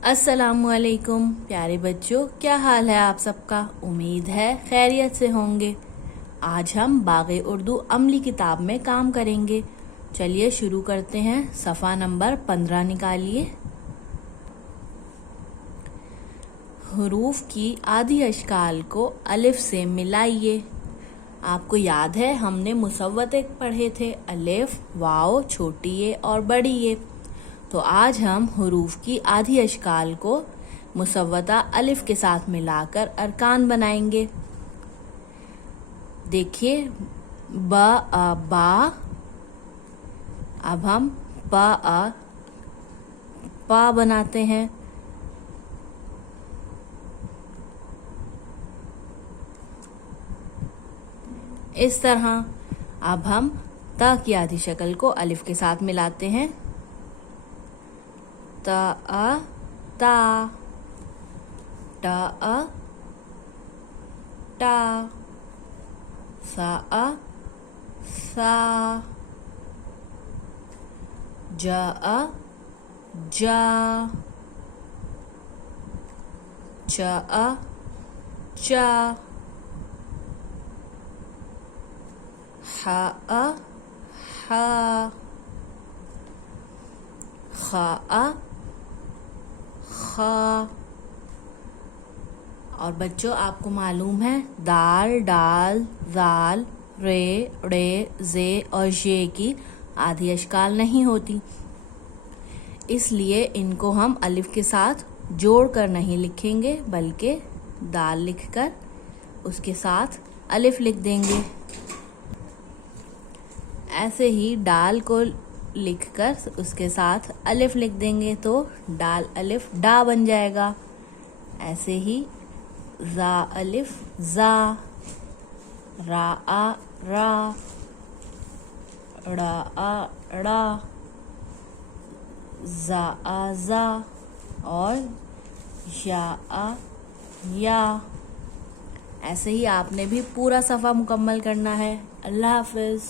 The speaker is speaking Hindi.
अस्सलामुअलैकुम प्यारे बच्चों, क्या हाल है आप सबका। उम्मीद है खैरियत से होंगे। आज हम बाग़े उर्दू अमली किताब में काम करेंगे। चलिए शुरू करते हैं। सफ़ा नंबर 15 निकालिए। हरूफ की आधी अशकाल को अलिफ से मिलाइए। आपको याद है हमने मुसव्वते पढ़े थे, अलिफ, वाव, छोटी ए और बड़ी ए। तो आज हम हरूफ की आधी अशकाल को मुसव्वता अलिफ के साथ मिलाकर अरकान बनाएंगे। देखिए, बा। अब हम पा बनाते हैं। इस तरह अब हम ता की आधी शक्ल को अलिफ के साथ मिलाते हैं। ता, ता, टा, टा, सा, सा, जा, जा, चा, चा, हा, हा, खा, खा। और बच्चों, आपको मालूम है दाल, डाल, जाल, रे, रे, जे और ये की आधी अशकाल नहीं होती, इसलिए इनको हम अलिफ के साथ जोड़कर नहीं लिखेंगे, बल्कि दाल लिखकर उसके साथ अलिफ लिख देंगे। ऐसे ही डाल को लिखकर उसके साथ अलिफ लिख देंगे तो डाल अलिफ डा बन जाएगा। ऐसे ही जा अलिफ जा, रा आ रा, ड़ा आ ड़ा, जा आ जा और या आ या। ऐसे ही आपने भी पूरा सफ़ा मुकम्मल करना है। अल्लाह हाफ़िज़।